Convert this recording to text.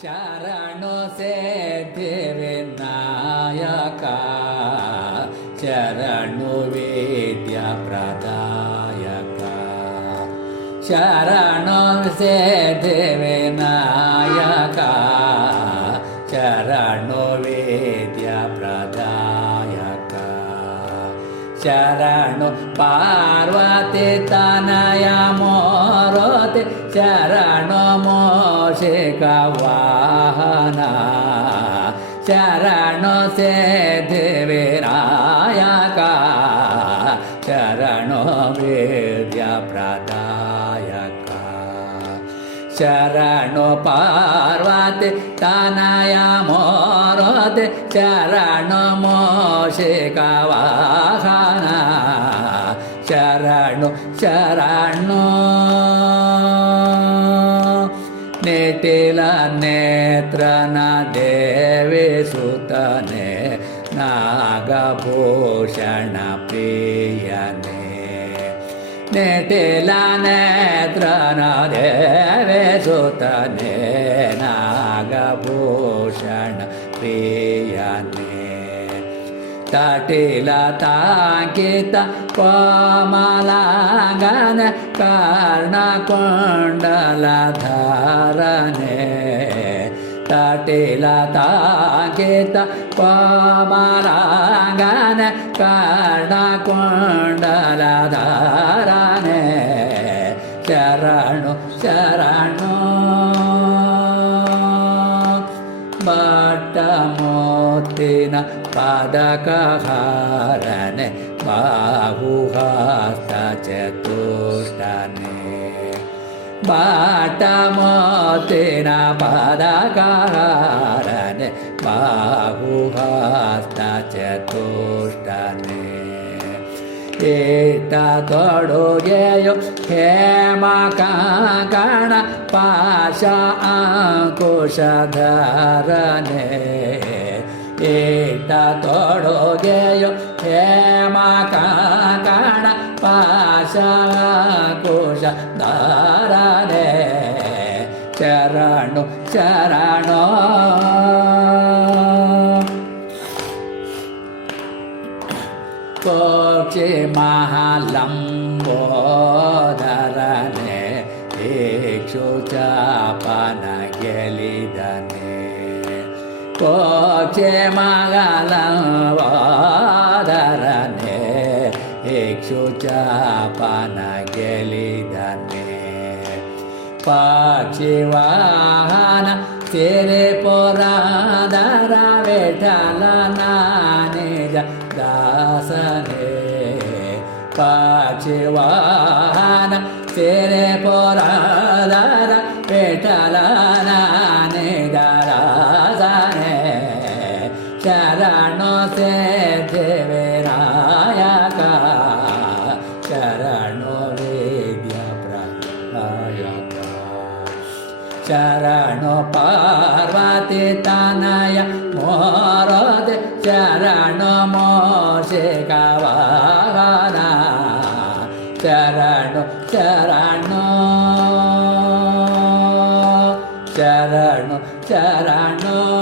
शरणसे वेदायका शरवेद्या प्रदायका शरोषेध वेनायका शरोवेद्या प्रदायका शरण पार्वते ताना मरते ತನಯ ಮೋರೋತಿ ಶರಣು ಮೋಷಿಕ ವಾಹನ ಶರಣು ಸಿದ್ಧಿವಿರಾಯಕ ಶರಣು ವಿದ್ಯ ಪ್ರದಾಯಕ ಶರಣು ಪಾರ್ವತಿ ತನಯ ಮೋರೋತಿ ಶರಣು ಮೋಷಿಕ ವಾಹನ ಶರಣು ಶರಣು ನಿಟಿಲ ನೇತ್ರನ ದೇವಿ ಸುತನೆ ನಾಗಭೂಷಣ ಪ್ರಿಯನೇ ನೆಟಿಲ ನೇತ್ರನ ದೇವಿ ಸುತನೆ ನಾಗಭೂಷಣ ಪ್ರಿಯನೇ తటిలా తాకిత కోమలాగన కర్ణకొండల ధారణే తటిలా తాకిత కోమలాగన కర్ణకొండల ధారణే శరణు శరణు బట్టమోతిన ಶರಣು ಬಟ್ಟ ಮೋತಿನ ಪಾದಕಹಾರನೆ ಬಾಹುಹಾಸ್ತ ಚತುಷ್ಟನೆ ಬಾಟ ಮೋತಿನ ಪಾದಕಹಾರನೆ ಬಾಹುಹಾಸ್ತ ಚತುಷ್ಟನೆ ಏಟ ತೊಡುಗೆಯು ಹೇಮ ಕಾಕಣ ಪಾಶ ಅಂಕುಶಧರನೆ ಇಟ್ಟ ತೊಡುಗೆಯು ಹೇಮ ಕಣ ಪಾಶ ಕೋಶ ದಾರೇ ಚರಣು ಚರಣೋ. ಕೋಚಿ ಮಹಾಲಂಬೋಧರನೆ ಭಿಕ್ಷು ಚಾಪನ ಗೆಲಿದನೆ. కోచే మగలవాదరనే ఇక్షుచాపన గెలిదనే పక్షివాహన తేరే పొరాదర వెటల నానిజ దాసనే పక్షివాహన తేరే పొరాదర వెటల शरणों से देवराया का शरणों प्रया का शरणों पार्वती तनय मोरद शरणों मोशे का ശരണു ശരണു ശരണു ശരണു